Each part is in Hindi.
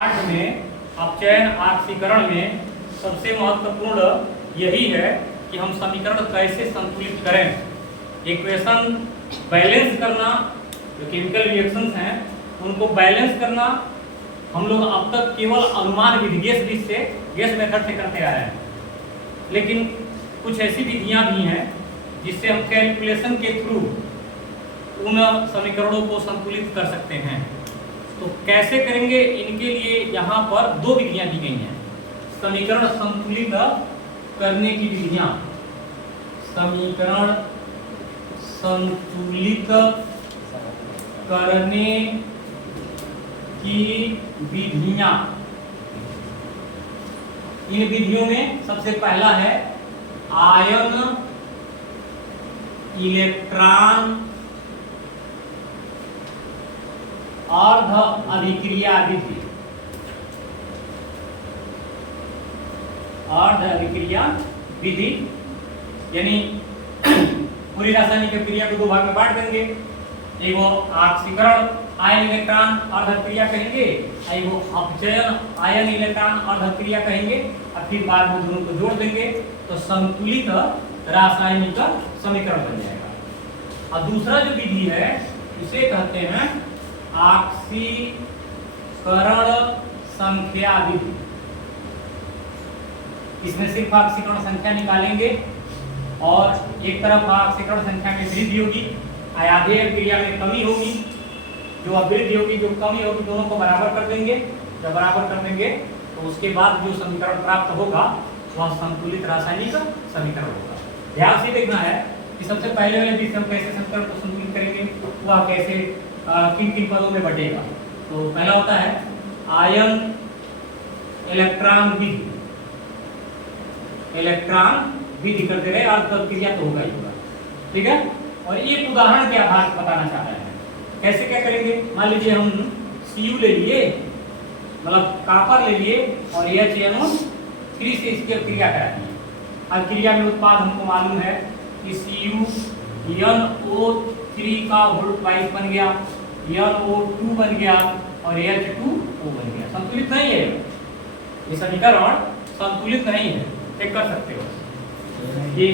पाठ में अपचयन ऑक्सीकरण में सबसे महत्वपूर्ण यही है कि हम समीकरण कैसे संतुलित करें। इक्वेशन बैलेंस करना, जो केमिकल रिएक्शंस हैं उनको बैलेंस करना हम लोग अब तक केवल अनुमान विधि गैस मेथड से करते आ रहे हैं, लेकिन कुछ ऐसी विधियां भी हैं जिससे हम कैलकुलेशन के थ्रू उन समीकरणों को संतुलित कर सकते हैं। तो कैसे करेंगे, इनके लिए यहाँ पर दो विधियां दी गई हैं। समीकरण संतुलित करने की विधियां, समीकरण संतुलित करने की विधियां। इन विधियों में सबसे पहला है आयन इलेक्ट्रॉन अर्ध अभिक्रिया विधि। अर्ध अभिक्रिया विधि यानी पूरी रासायनिक क्रिया को दो भाग में बांट देंगे। एगो ऑक्सीकरण आयन इलेक्ट्रॉन अर्ध अभिक्रिया कहेंगे, एगो अपचयन आयन इलेक्ट्रॉन अर्ध अभिक्रिया कहेंगे, और फिर बाद में दोनों को जोड़ देंगे तो संतुलित रासायनिक समीकरण बन जाएगा। और दूसरा जो विधि है इसे कहते हैं ऑक्सीकरण संख्या विधि। इसमें सिर्फ ऑक्सीकरण संख्या निकालेंगे और एक तरफ ऑक्सीकरण संख्या में वृद्धि होगी, आधे क्रिया में कमी होगी। जो वृद्धि होगी जो कमी होगी दोनों को बराबर कर देंगे। जब बराबर कर देंगे तो उसके बाद जो समीकरण प्राप्त होगा वह संतुलित रासायनिक समीकरण होगा। ध्यान से देखना है कि सबसे पहले वाले विधि हम कैसे समीकरण को संतुलित करेंगे, वह कैसे किन किन पदों में बटेगा। तो पहला होता है आयन इलेक्ट्रॉन विधि। इलेक्ट्रॉन विधि करते रहे और क्रिया तो होगा ही होगा, ठीक है। और एक उदाहरण के आधार पर बताना चाह रहे हैं कैसे क्या करेंगे। मान लीजिए हम Cu ले लिए, मतलब कॉपर ले लिए और HNO3 से इसकी क्रिया करा दी। अब क्रिया में उत्पाद हमको मालूम है कि CuNO3 का होल्ड पाइप बन गया, NO2 बन गया और H2O बन गया। संतुलित नहीं है ये समीकरण, संतुलित नहीं है। चेक कर सकते हो कि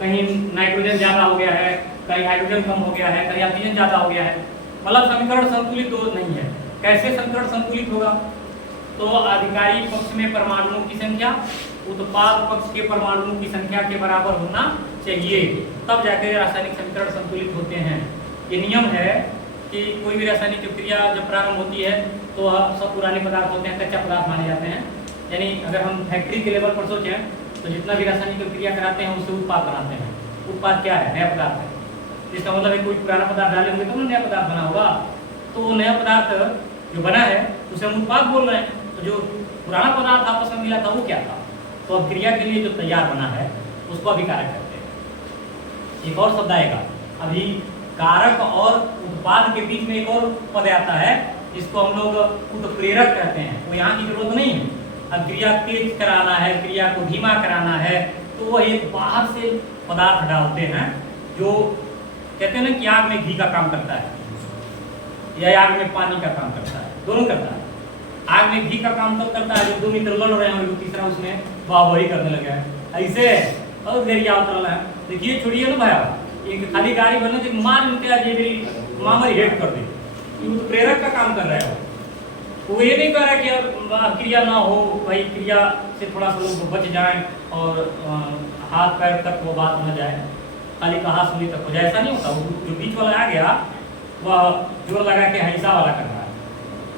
कहीं नाइट्रोजन ज्यादा हो गया है, कहीं हाइड्रोजन कम हो गया है, कहीं ऑक्सीजन ज्यादा हो गया है, मतलब समीकरण संतुलित नहीं है। कैसे समीकरण संतुलित होगा? तो अधिकारी पक्ष में परमाणुओं की संख्या उत्पाद पक्ष के परमाणुओं की संख्या के बराबर होना चाहिए, तब जाकर रासायनिक समीकरण संतुलित होते हैं। ये नियम है कि कोई भी रासायनिक क्रिया जब प्रारंभ होती है तो सब पुराने पदार्थ होते हैं, कच्चा पदार्थ माने जाते हैं। यानी अगर हम फैक्ट्री के लेवल पर सोचें तो जितना भी रासायनिक क्रिया कराते हैं उससे उत्पाद बनाते हैं। उत्पाद क्या है? नया पदार्थ है। इसका मतलब है कोई पुराना पदार्थ डाले होंगे तो नया पदार्थ बना होगा। तो वो नया पदार्थ जो बना है उसे हम उत्पाद बोल रहे हैं। तो जो पुराना पदार्थ आपस में मिला था वो क्या था? तो अब क्रिया के लिए जो तैयार बना है उसको अभिकारक कहते हैं। एक और शब्द आएगा अभी, कारक और उत्पाद के बीच में एक और पद आता है जिसको हम लोग उत्प्रेरक कहते हैं। तो यहाँ की जरूरत नहीं है। अब क्रिया तेज कराना है, क्रिया को धीमा कराना है, तो वो एक बाहर से पदार्थ डालते हैं जो कहते हैं ना कि आग में घी का काम करता है या आग में पानी का काम करता है, दोनों करता है। आग में घी का काम तब करता है जब दो मित्र लड़ रहे हैं और तीसरा उसमें वाह-वाही करने लगे हैं। ऐसे और देर क्या उतर रहा है, देखिए छोड़िए ना भाई, एक खाली गाड़ी बनने से मान मिलते हैं, ये मेरी मामरी हेड कर दी, ये तो प्रेरक का काम कर रहे हो। वो ये नहीं कह रहा कि क्रिया ना हो भाई, क्रिया से थोड़ा सा लोग बच जाएं और हाथ पैर तक वो बात न जाए, खाली कहा सुनी तक हो जाए, ऐसा नहीं होता। वो जो बीच वाला आ गया वह जोर लगा के हिस्सा वाला कर रहा है,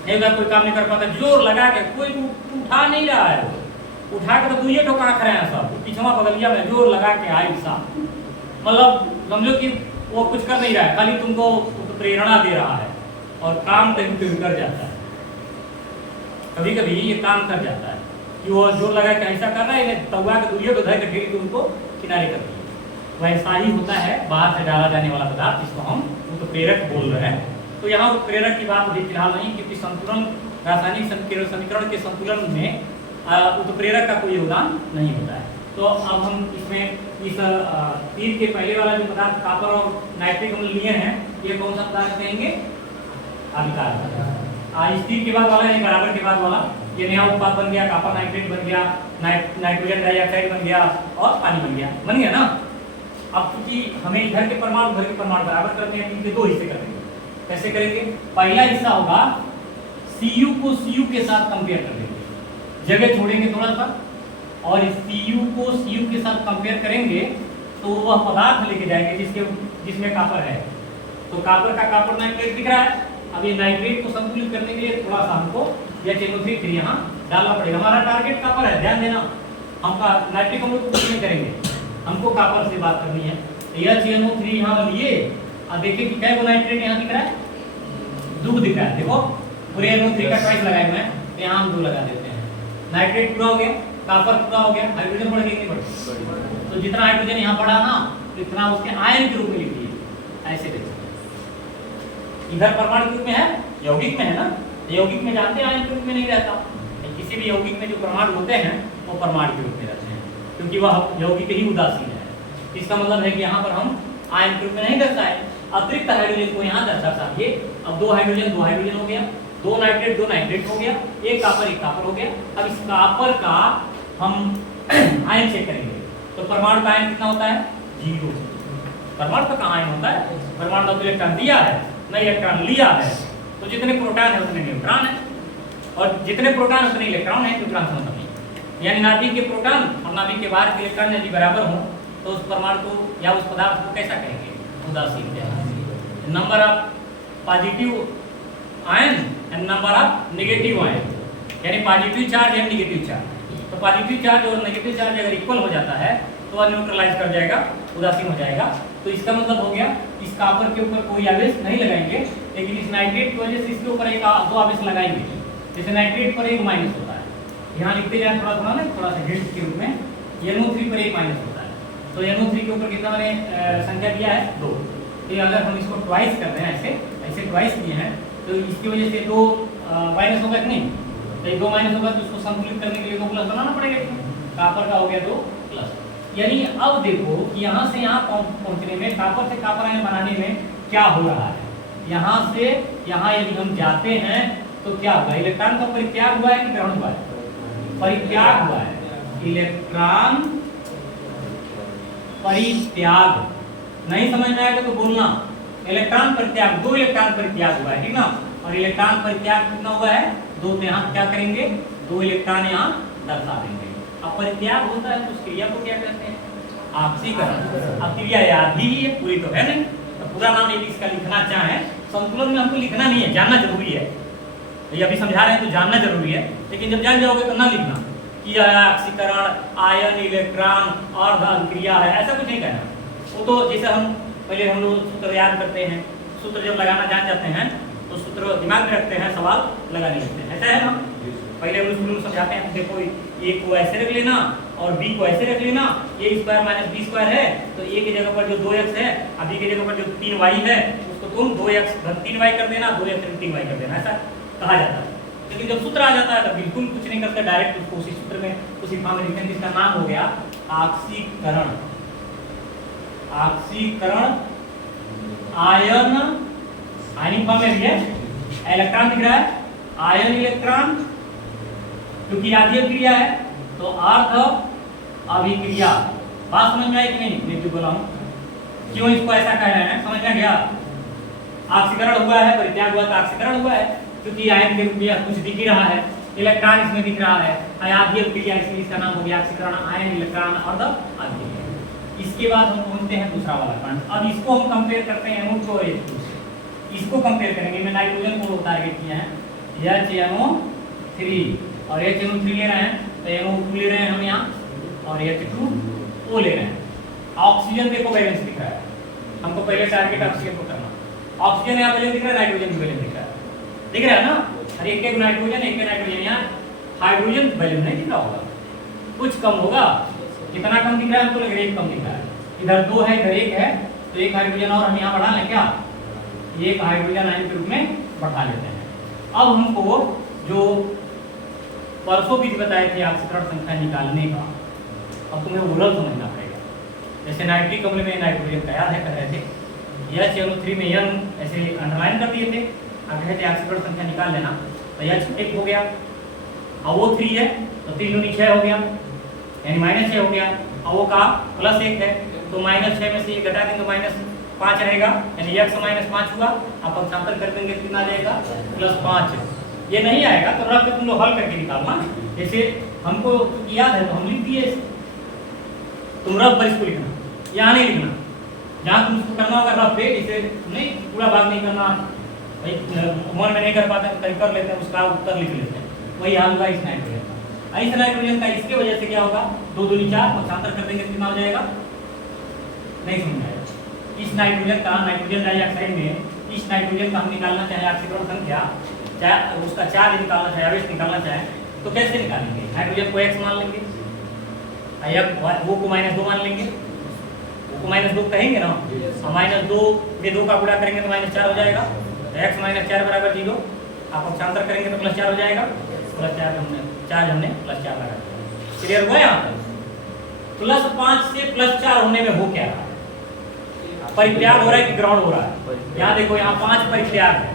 नहीं होता कोई काम नहीं कर पाता। जोर लगा के कोई उठा नहीं रहा है, उठा के तो दुइये ठोका खड़े हैं सब, पिछवा बगलिया में जोर लगा के हिस्सा, मतलब समझो कि वो कुछ कर नहीं रहा है, खाली तुमको प्रेरणा दे रहा है और काम कहीं कर जाता है। कभी कभी ये काम कर जाता है कि वो जोर लगा के ऐसा कर रहा है, तवा के दुइये को धर के ढेर के उनको किनारे कर दिए। वैसा ही होता है बाहर से डाला जाने वाला पदार्थ जिसको हम उत्प्रेरक बोल रहे हैं। तो यहाँ उत्प्रेरक की बात अभी फिलहाल नहीं, क्योंकि संतुलन रासायनिक समीकरण के संतुलन में उत्प्रेरक का कोई योगदान नहीं होता है। तो अब हम इसमें इस तीर के पहले वाला जो पदार्थ कॉपर और नाइट्रिक हम लिए हैं, ये कौन सा पदार्थ कहेंगे? अभिकारक। स्टील के बाद वाला यानी बराबर के बाद वाला, ये नया उत्पाद बन गया, कॉपर नाइट्रेट बन गया, नाइट्रोजन डाइऑक्साइड बन गया और पानी बन गया ना। अब क्योंकि हमें इधर के परमाणु उधर के परमाणु बराबर करते हैं, इनके दो हिस्से करेंगे। कैसे करेंगे? पहला हिस्सा होगा Cu को Cu के साथ कंपेयर कर देंगे, जगह छोड़ेंगे थोड़ा सा, और Cu को Cu के साथ कंपेयर करेंगे तो वह पदार्थ लेके जाएंगे जिसमें कॉपर है। तो कॉपर का कॉपर नाइट्रेट दिख रहा है। अब ये नाइट्रेट को संतुलित करने के लिए थोड़ा सा हमको HNO3 फिर यहाँ डालना पड़ेगा। हमारा टारगेट कॉपर है, ध्यान देना। हम नाइट्रिक हम लोग कुछ नहीं करेंगे, हमको कॉपर से बात करनी है। HNO3 यहाँ लिए और देखिए कि क्या नाइट्रेट यहाँ दिख रहा है, दो दिख रहा है। देखो पूरे NO3 का ट्वाइस लगाए हुए हैं, तो यहाँ हम दो लगा देते हैं। नाइट्रेट पूरा हो गया, कॉपर पूरा हो गया, हाइड्रोजन बढ़ गई नहीं बढ़ी? तो जितना हाइड्रोजन यहाँ बढ़ा ना, इतना उसके आयन के रूप में लिख दिए, ऐसे देख सकते। इधर परमाणु के रूप में है, यौगिक में है ना, यौगिक में जानते हैं आयन के रूप में नहीं रहता। किसी भी यौगिक में जो परमाणु होते हैं वो परमाणु के रूप में रहते हैं, क्योंकि वह यौगिक ही उदासीन है। इसका मतलब है कि यहाँ पर हम आयन के रूप में नहीं दर्शाए, अतिरिक्त हाइड्रोजन को यहाँ दर्शाइए। अब दो हाइड्रोजन हो गया, दो नाइट्रेट हो गया, एक कॉपर हो गया। अब इस कॉपर का हम आयन चेक करेंगे, तो परमाणु का आयन कितना होता है? 0। परमाणु का कहाँ आयन होता है? परमाणु का तो इलेक्ट्रॉन दिया है ना, इलेक्ट्रॉन लिया है, तो जितने प्रोटॉन है उतने न्यूट्रॉन है, और जितने प्रोटॉन उतने इलेक्ट्रॉन है। न्यूट्रॉन से मतलब नहीं, यानी नाभिक के प्रोटॉन और नाभिक के बाहर के इलेक्ट्रॉन यदि बराबर हो तो उस परमाणु को या उस पदार्थ को कैसा कहेंगे? उदासीन। Number of positive ion and number of negative ion, यानी positive charge and negative charge. तो पॉजिटिव चार्ज और नेगेटिव चार्ज अगर इक्वल हो जाता है तो वह न्यूट्रलाइज कर जाएगा, उदासीन हो जाएगा। तो इसका मतलब हो गया इस कॉपर के ऊपर कोई आवेश नहीं लगाएंगे, लेकिन इस नाइट्रेट की वजह से इसके ऊपर एक दो आवेश लगाएंगे। जैसे नाइट्रेट पर एक माइनस होता है, यहाँ लिखते जाए थोड़ा थोड़ा ना, थोड़ा सा हिंट के रूप में, NO3 पर एक माइनस होता है। तो NO3 के ऊपर कितना मैंने संख्या दिया है? 2। तो अगर हम इसको ट्वाइस कर दें, ऐसे ट्वाइस किए हैं, तो इसकी वजह से 2 माइनस होगा कि नहीं? तो ये 2 माइनस होगा, तो उसको संतुलित करने के लिए 2 प्लस बनाना पड़ेगा। कॉपर का हो गया 2 प्लस। यानी अब देखो कि यहाँ से यहाँ पहुँचने में, कॉपर से कॉपर आयन बनाने में क्या हो रहा है। यहाँ से यहाँ यदि हम जाते हैं तो क्या होगा? इलेक्ट्रॉन का परित्याग हुआ है कि ग्रहण हुआ है? परित्याग हुआ है। इलेक्ट्रॉन परित्याग नहीं समझ में आएगा तो बोलना। इलेक्ट्रॉन परित्याग, 2 इलेक्ट्रॉन परित्याग हुआ है, ठीक ना। और इलेक्ट्रॉन परित्याग कितना हुआ है? 2। तो यहाँ क्या करेंगे? 2 इलेक्ट्रॉन यहाँ दर्शा देंगे। अब परित्याग होता है तो उस क्रिया को क्या कहते हैं? ऑक्सीकरण। अब क्रिया याद ही है, पूरी तो है नहीं, तो पूरा नाम यदि इसका लिखना चाहे, संतुलन में हमको लिखना नहीं है, जानना जरूरी है। ये अभी समझा रहे हैं तो जानना जरूरी है, लेकिन जब जान जाओगे तो ना लिखना कि ऑक्सीकरण, आयन, इलेक्ट्रॉन और क्रिया है, ऐसा कुछ नहीं कहना। वो तो जैसे पहले हम लोग सूत्र याद करते हैं, सूत्र जब लगाना जान जाते हैं तो सूत्र दिमाग में रखते हैं, सवाल लगाने लगते हैं, ऐसा है ना। पहले हम शुरू में समझाते हैं, देखो ए को ऐसे रख लेना और बी को ऐसे रख लेना, a square minus b square है, तो a की जगह पर जो 2x है, और b की जगह पर जो 3y है, उसको तुम 2x धन 3y कर देना, 2x धन 3y कर देना, ऐसा कहा जाता है। लेकिन जब सूत्र आ जाता है तो बिल्कुल कुछ नहीं करते, डायरेक्ट उसको उसी सूत्र में उसी फॉर्म में लिखते हैं, जिसका नाम हो गया ऑक्सीकरण। ऑक्सीकरण आयन, आयनिक फॉर्म में भी है, इलेक्ट्रॉन दिख रहा है, आयन इलेक्ट्रॉन, क्योंकि आधी क्रिया है तो अर्ध अभिक्रिया। बात समझ में आई कि नहीं? मैं क्यों बोला हूं, क्यों इसको ऐसा कह रहे हैं, समझ में गया? ऑक्सीकरण हुआ है, परित्याग हुआ तो ऑक्सीकरण हुआ है, क्योंकि आयन के रूप में कुछ दिख ही रहा है, इलेक्ट्रॉन इसमें दिख रहा है, आधी क्रिया, इसलिए इसका नाम हो गया ऑक्सीकरण, आयन, इलेक्ट्रॉन, अर्ध अभिक्रिया। इसके बाद हम पहुंचते हैं दूसरा वाला खंड। अब इसको हम कंपेयर करते हैं NO2 और H2 से। इसको कंपेयर करेंगे, मैं नाइट्रोजन को टारगेट किया है, HNO3 और HNO3 ले रहे हैं, तो NO2 ले रहे हैं हम यहाँ, और H2O ले रहे हैं। ऑक्सीजन देखो बैलेंस दिख रहा है, हमको पहले टारगेट ऑक्सीजन को करना। ऑक्सीजन यहाँ बैलेंस दिख रहा है, नाइट्रोजन भी बैलेंस दिख रहा है, दिख रहा है ना। और एक नाइट्रोजन, एक नाइट्रोजन, यहाँ हाइड्रोजन बैलेंस नहीं दिख रहा होगा, कुछ कम होगा। कितना कम दिख रहा है हमको? लग रहा है 1 कम दिख रहा है। इधर 2 है, इधर 1 है, तो 1 हाइड्रोजन और हम यहाँ बढ़ा लें क्या? 1 हाइड्रोजन आयन के रूप में बढ़ा लेते हैं। अब हमको जो परसों भी बताए थे ऑक्सीकरण संख्या निकालने का, अब तुम्हें ओरल समझना पड़ेगा। जैसे नाइट्रिक अम्ल में नाइट्रोजन का याद है, कह रहे थे HNO3 में N ऐसे अंडरलाइन कर दिए थे, अब है ऑक्सीकरण संख्या निकाल लेना। तो यह 1 हो गया, अब वो 3 है तो 3 दूनी 6 हो गया, यानी -6 हो गया। अब वो का +1 है तो -6 में से ये घटा देंगे तो -5 रहेगा, यानी x -5 हुआ। आप पक्षांतर कर देंगे कितना आ जाएगा, +5। ये नहीं आएगा तो रख के तुम लोग हल करके निकालना। जैसे हमको याद है तो हम लिख दिए, तुम रफ पर इसको लिखना, यहाँ नहीं लिखना। जहाँ तुम इसको करना होगा रफ पे, इसे नहीं पूरा भाग नहीं करना, मन में नहीं कर पाते तो कर लेते हैं, उसका उत्तर लिख लेते हैं। वही हाल होगा इस नाइट्रोजन का। इस नाइट्रोजन का इसके वजह से क्या होगा, 2 दूनी 4 पक्षांतर कर देंगे कितना हो जाएगा, नहीं समझ आएगा। इस नाइट्रोजन का, नाइट्रोजन डाइऑक्साइड में इस नाइट्रोजन का हम निकालना चाहे ऑक्सीकरण संख्या, चाहे उसका चार्ज निकालना चाहे, आवेश निकालना चाहे तो कैसे निकालेंगे। नाइट्रोजन को x मान लेंगे, वो को -2 मान लेंगे, वो को -2 कहेंगे ना, हम -2 में 2 का गुणा करेंगे तो -4 हो जाएगा। x -4 बराबर 0। आप पक्षांतर करेंगे तो +4 हो जाएगा, +4 हमने +4 लगा दिया। क्लियर हुआ यहाँ पर। +5 से +4 होने में हो क्या रहा है, परित्याग हो रहा है कि ग्रहण हो रहा है। यहाँ देखो, यहाँ 5 परित्याग है,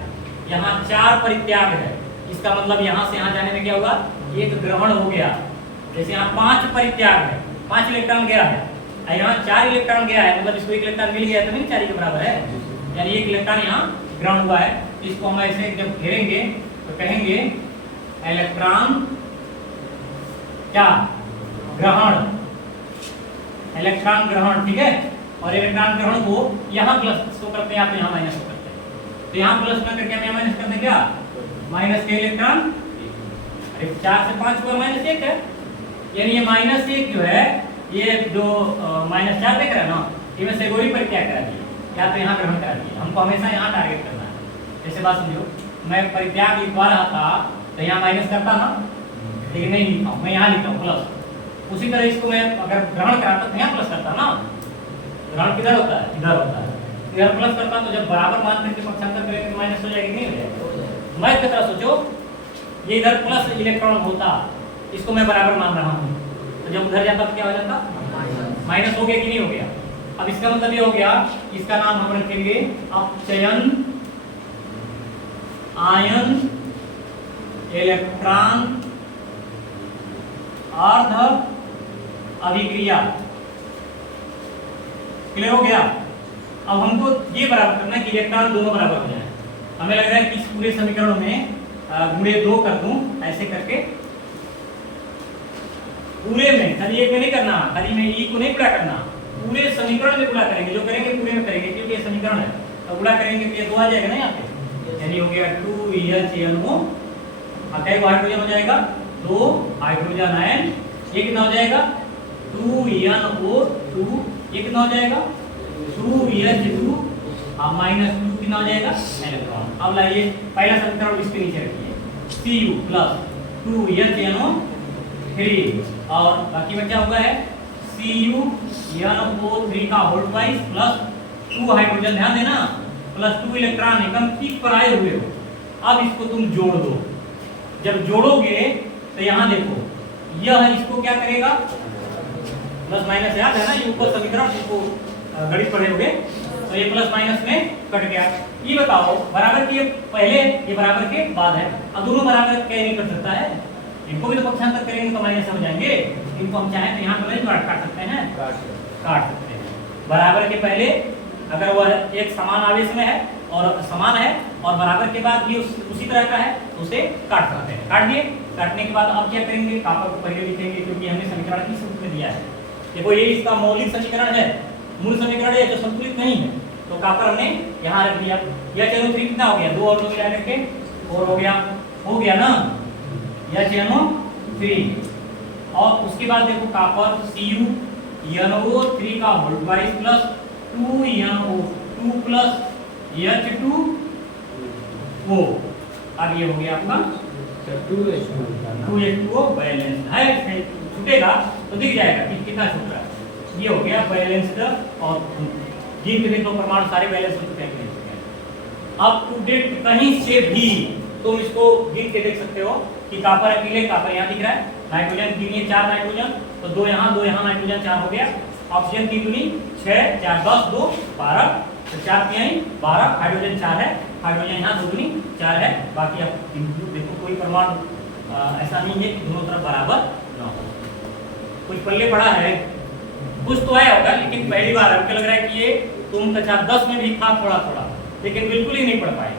यहाँ 4 परित्याग है। इसका मतलब यहाँ से यहाँ जाने में क्या होगा, एक ग्रहण हो गया। जैसे यहाँ 5 परित्याग है, 5 इलेक्ट्रॉन गया है, और यहाँ 4 इलेक्ट्रॉन गया है, मतलब इसको 1 इलेक्ट्रॉन मिल गया तो नहीं 4 के बराबर है, यानी 1 इलेक्ट्रॉन यहाँ ग्रहण हुआ है। इसको हम ऐसे जब घेरेंगे तो कहेंगे इलेक्ट्रॉन क्या ग्रहण, इलेक्ट्रॉन ग्रहण, ठीक है। और इलेक्ट्रॉन ग्रहण को यहाँ प्लस शो करते हैं, आप यहाँ माइनस शो करते हैं। तो यहाँ प्लस ना करके हम यहाँ माइनस कर दें, क्या माइनस के इलेक्ट्रॉन, अरे 4 से 5 हुआ -1 है, यानी ये -1 जो है, ये जो -4 देख रहा है ना, इसमें से गोरी परित्याग करा दिए या तो यहाँ ग्रहण करा दिए। हमको हमेशा यहाँ टारगेट करना है। जैसे बात समझो, मैं परित्याग लिखवा रहा था तो यहाँ माइनस करता ना, लेकिन नहीं लिखा हूँ, मैं यहाँ लिखता हूँ प्लस। उसी तरह इसको मैं अगर ग्रहण कराता तो यहाँ प्लस करता ना, ग्रहण किधर होता है, इधर होता है, इधर प्लस करता तो जब बराबर मान करके पक्षांतर करेंगे तो माइनस हो जाएगी, नहीं हो जाएगा। मैं की तरह सोचो, ये इधर प्लस इलेक्ट्रॉन होता, इसको मैं बराबर मान रहा हूँ, तो जब उधर जाता तो क्या हो जाता, माइनस हो गया कि नहीं हो गया। अब इसका मतलब ये हो गया, इसका नाम हम रखेंगे अपचयन आयन इलेक्ट्रॉन अर्ध अभिक्रिया। क्लियर हो गया। अब हमको ये बराबर करना है कि इलेक्ट्रॉन दोनों बराबर हो जाए। हमें लग रहा है कि इस पूरे समीकरण में गुणे 2 कर दूं, ऐसे करके पूरे में, खाली एक में नहीं करना, खाली में ई को नहीं गुणा करना, पूरे समीकरण में गुणा करेंगे। जो करेंगे पूरे में करेंगे, क्योंकि ये समीकरण है तो गुणा करेंगे तो ये 2 आ जाएगा ना यहाँ पे, यानी हो गया 2HNO। कई हाइड्रोजन हो जाएगा, 2 हाइड्रोजन आयन, ये कितना हो जाएगा 2NO2, ये कितना हो जाएगा 2H2 और -2 कितना हो जाएगा इलेक्ट्रॉन। अब लाइए पहला समीकरण इसके नीचे रखिए, Cu + 2HNO3 और बाकी बचा हुआ है CuNO3 का होल ट्वाइस प्लस 2 हाइड्रोजन, ध्यान देना, प्लस 2 इलेक्ट्रॉन एकदम पीक पर आए हुए हो। अब इसको तुम जोड़ दो, जब जोड़ोगे तो यहाँ देखो, यह इसको क्या करेगा, प्लस माइनस याद है ना, ये ऊपर समीकरण इसको गणित पढ़े होंगे, तो ये प्लस माइनस में कट गया। ये बताओ बराबर के पहले, ये बराबर के बाद है, अब दोनों बराबर क्या नहीं कर सकता है, इनको भी तो पक्षांतर करेंगे तो माइनस हो जाएंगे। इनको हम चाहें तो यहाँ पर नहीं काट सकते हैं, काट सकते हैं। बराबर के पहले अगर वह एक समान आवेश में है और समान है और बराबर के बाद भी उसी तरह का है तो उसे काट सकते हैं। काट दिए, काटने के बाद अब क्या करेंगे, कापर को पहले लिखेंगे क्योंकि हमने समीकरण किस रूप में दिया है। देखो ये इसका मौलिक समीकरण है, मूल समीकरण है जो संतुलित नहीं है, तो कापर हमने यहाँ रख दिया। यह चलो 3 कितना हो गया, 2 और 2 मिला करके 4 हो गया ना, यह चलो 3। और उसके बाद देखो कापर CuNO3 का whole twice plus 2NO2 plus H2O। अब ये हो गया आपका 2H2O बैलेंस है, छूटेगा तो दिख जाएगा कि कितना छूट रहा है। ये हो गया बैलेंस्ड, और गिन के देखो परमाणु सारे बैलेंस हो चुके हैं। अब टू डेट कहीं से भी तुम इसको गिन के देख सकते हो कि कापर अकेले, कापर यहाँ दिख रहा है, नाइट्रोजन गिनिए 4 नाइट्रोजन, तो 2 यहाँ नाइट्रोजन 4 हो गया, ऑक्सीजन 3 दूनी 6, 4 10 2 12, तो 4 3 12, हाइड्रोजन 4 है, हाइड्रोजन यहाँ दुगनी 4 है, बाकी आप देखो कोई परमाणु ऐसा नहीं है कि दोनों तरफ बराबर ना हो। कुछ पल्ले पड़ा है, कुछ तो आया होगा, लेकिन पहली बार हमको लग रहा है कि ये तुम कक्षा 10 में भी था थोड़ा थोड़ा, लेकिन बिल्कुल ही नहीं पढ़ पाए।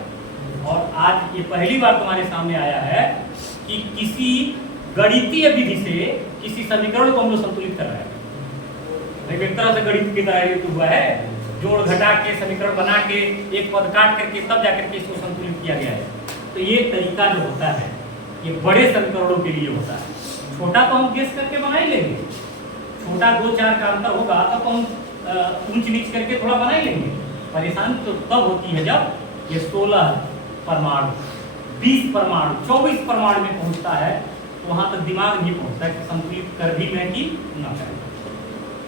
और आज ये पहली बार तुम्हारे सामने आया है कि किसी गणितीय विधि से किसी समीकरण को हम लोग संतुलित कर रहे हैं। एक तरह से गणित की तरह ये हुआ है, जोड़ घटा के समीकरण बना के एक पद काट करके तब जाकर के इसको संतुलित किया गया है। तो ये तरीका जो होता है ये बड़े समीकरणों के लिए होता है। छोटा तो हम गेस करके बना ही लेंगे, छोटा 2-4 का अंतर होगा तब हम ऊंच नीच करके थोड़ा बना ही लेंगे। परेशानी तो तब होती है जब ये 16 परमाणु 20 परमाणु 24 परमाणु में पहुंचता है, तो वहां तक दिमाग नहीं पहुंचता है कि संतुलित कर भी मैं कि ना करें।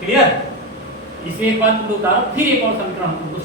क्लियर? इसे एक बात तुम उतारो, फिर एक और समीकरण तुमको